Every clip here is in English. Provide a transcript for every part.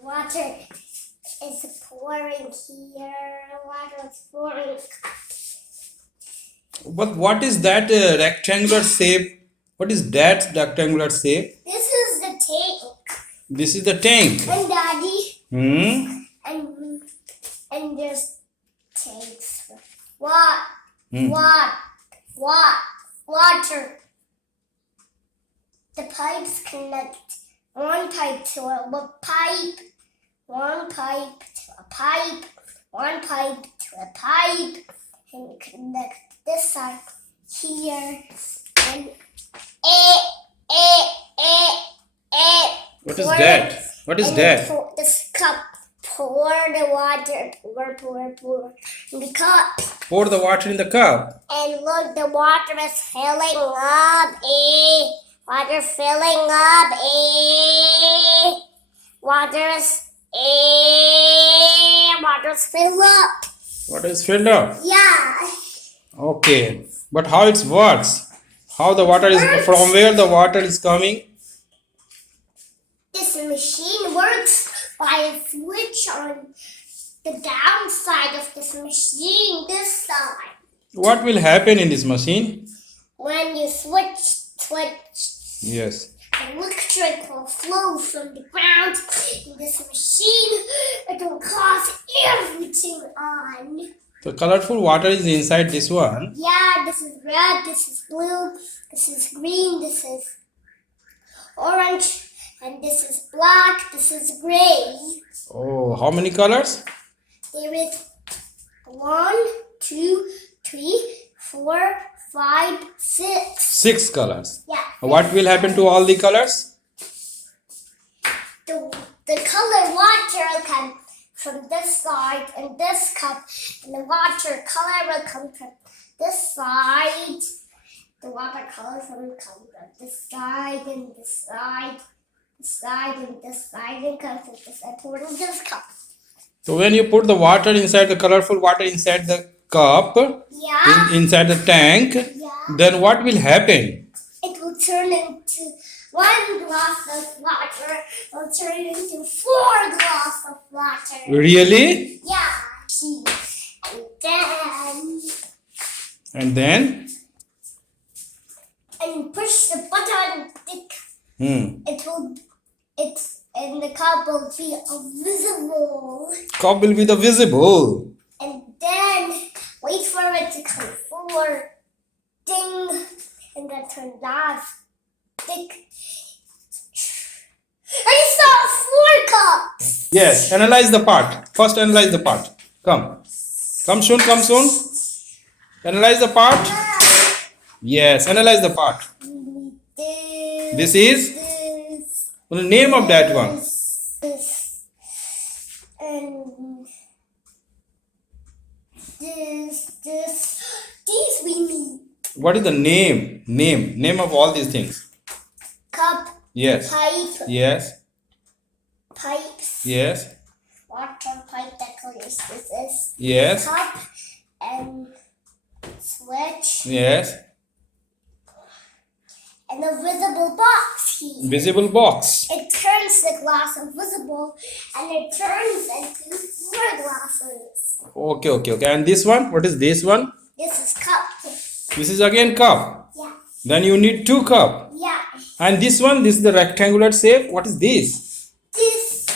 Water is pouring here. Water is pouring. But what is that rectangular shape? What is that rectangular shape? This is the tank. This is the tank. And Daddy. Hmm. And there's tanks. Water. The pipes connect one pipe to a pipe, one pipe to a pipe, one pipe to a pipe, and connect this side here. And What is that? What is that? This cup. Pour the water. Pour in the cup. Pour the water in the cup. And look, the water is filling up. Water filling up. Water's filled up. Water is filled up. Yeah. Okay. But how it works? How the water is, from where the water is coming? This machine works by a switch on the downside of this machine, this side. What will happen in this machine? When you switch, Yes. electric will flow from the ground in this machine. It will cause everything on. The colorful water is inside this one. Yeah, this is red, this is blue, this is green, this is orange, and this is black, this is gray. Oh, how many colors? There is 1, 2, 3, 4, 5, 6. 6 colors. Yeah. What will happen to all the colors? The color water will come from this side and this cup, and the water color will come from this side. The water color will come from this side and this side, this side and this side, and come from this side toward this cup. So when you put the water inside, the colorful water inside the cup, Yeah. inside the tank, Yeah. then what will happen? It will turn into 1 glass of water. It will turn into 4 glasses of water. Really? Yeah. And then? And you push the button, and the cup will be visible. Cup will be the visible. And then wait for it to come forward. Ding. And then turn off. Tick. I saw 4 cups. Yes, analyze the part. First analyze the part. Come. Come soon, come soon. Analyze the part. Yes, analyze the part. This is? The name of that one. This. And this. These we need. What is the name? Name of all these things. Cup. Yes. Pipe. Yes. Pipes. Yes. Water pipe that clears this. Yes. Cup and switch. Yes. And a visible box here. Visible box. It turns the glass invisible and it turns into 4 glasses. Okay. And this one? What is this one? This is cup. This is again cup. Yeah. Then you need 2 cup. Yeah. And this one, this is the rectangular shape. What is this? This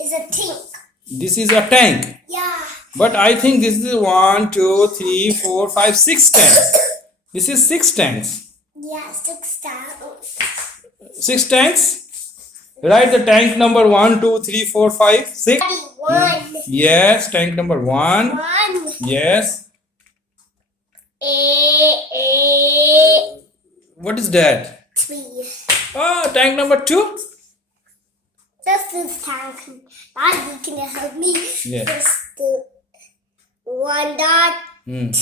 is a tank. This is a tank. Yeah. But I think this is 1, 2, 3, 4, 5, 6 tanks. This is 6 tanks. Yeah, 6 tanks. 6 tanks? Write the tank number 1, 2, 3, 4, 5, 6. 1. Yes, tank number 1. 1. Yes. What is that? 3. Oh, tank number 2? This is tank. Daddy, can you help me? Yes. Just the 1 dot, 2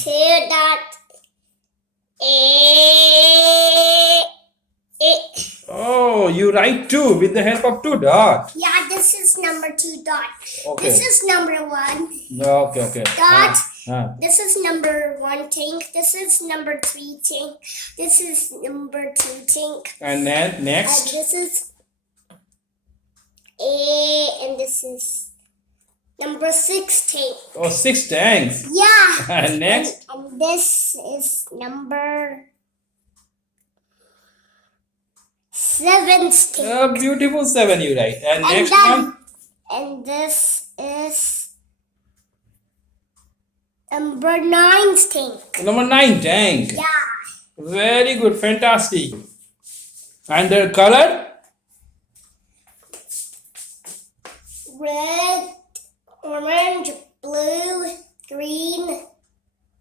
dot, Oh, you write 2 with the help of 2 dots. Yeah, this is number 2 dot. Okay. This is number 1 Okay. dot. Ah. This is number 1 tank. This is number 3 tank. This is number 2 tank. And then And next. this is And this is number 16. Oh, 6 tanks. Yeah. And next? And this is number 17. A beautiful 7 you write. And next then, one? And this is number 19. Number 9 tank. Yeah. Very good, fantastic. And their color? Red, orange, blue, green,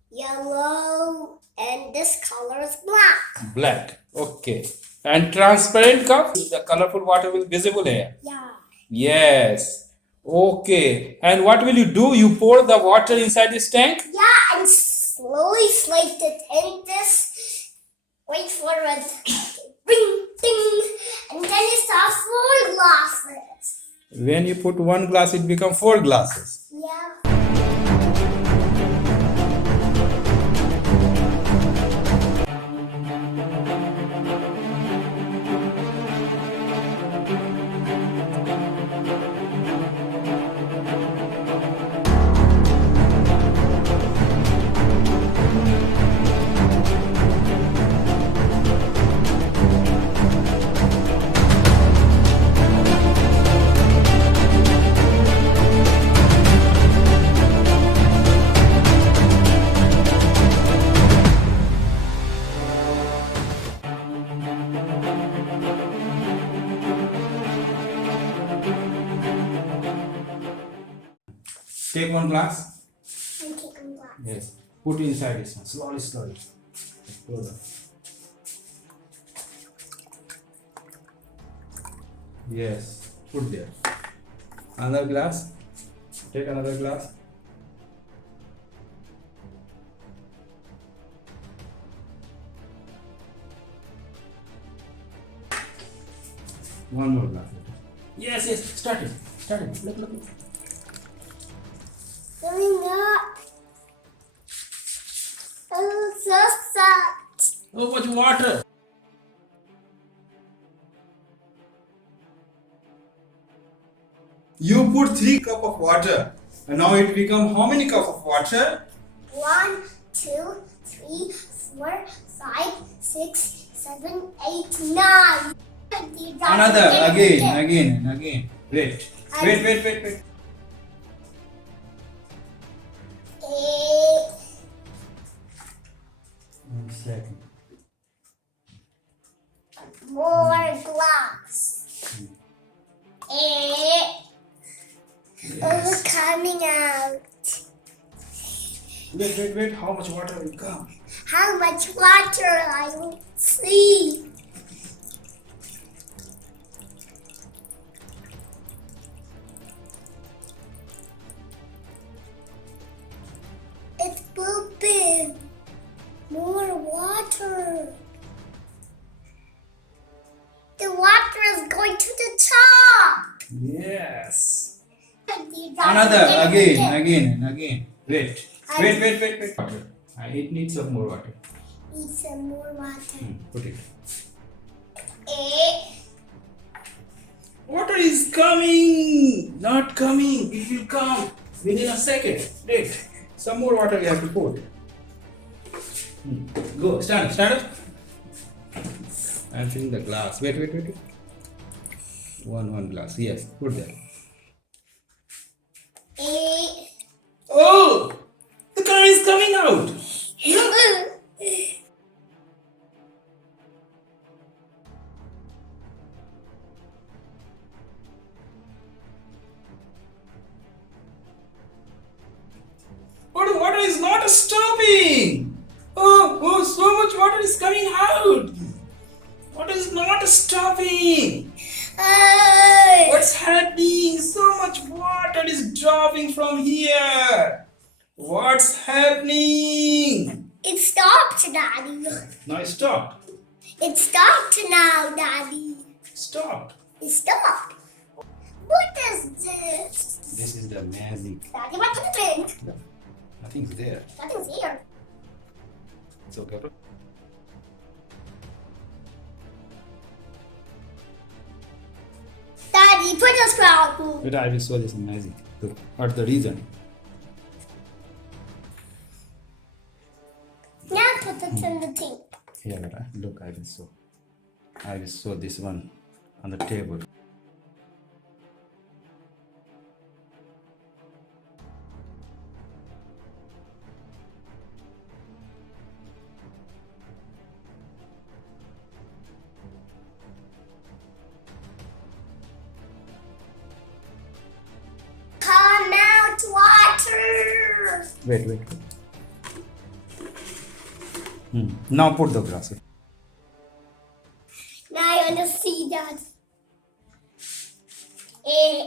yellow, and this color is black. Black. Okay. And transparent cup? The colorful water will be visible here. Yeah. Yes. Okay. And what will you do? You pour the water inside this tank? Yeah, and slowly slide it in this. Wait for it. Ring, ding. And then it's our 4 glasses. When you put 1 glass, it becomes 4 glasses. Yeah. Take 1 glass. I'm taking black. Yes. Put inside this one. Slowly, slowly. Close up. Yes. Put there. Another glass. Take another glass. One more glass. Yes, yes. Start it. Start it. Look, look, look. Filling up. Oh, so sad. So much water. You put 3 cups of water. And now it become how many cups of water? 1, 2, 3, 4, 5, 6, 7, 8, 9. Another. Again. Wait. Wait. 8. 1 second. More glass. 8. Oh, coming out. Wait. How much water will come? How much water I will see. It's pooping. More water. The water is going to the top. Yes. Another. Another. Again. Wait. It needs some more water. Need some more water. Put it. 8. Water is coming. Not coming. It will come within a second. Wait. Some more water we have to put. Go. Stand up. I'm filling the glass. Wait. One glass. Yes. Put there. 8. Oh! The color is coming out. But the water is not stopping. Oh, so much water is coming out. Water is not stopping. What's happening? So much water is dropping from here. What's happening? It stopped, Daddy. Now it stopped. It stopped now, Daddy. Stopped. It stopped. What is this? This is the magic. Daddy, what do you think? Nothing's there. Nothing's here. It's okay. Daddy, Daddy, put a spout. Wait, I will show this magic. Look, what's the reason? Now put it in the thing. Here, look, I will show. I will show this one on the table. Come out, water. Wait. Now put the glass. Now I want to see that. Eh.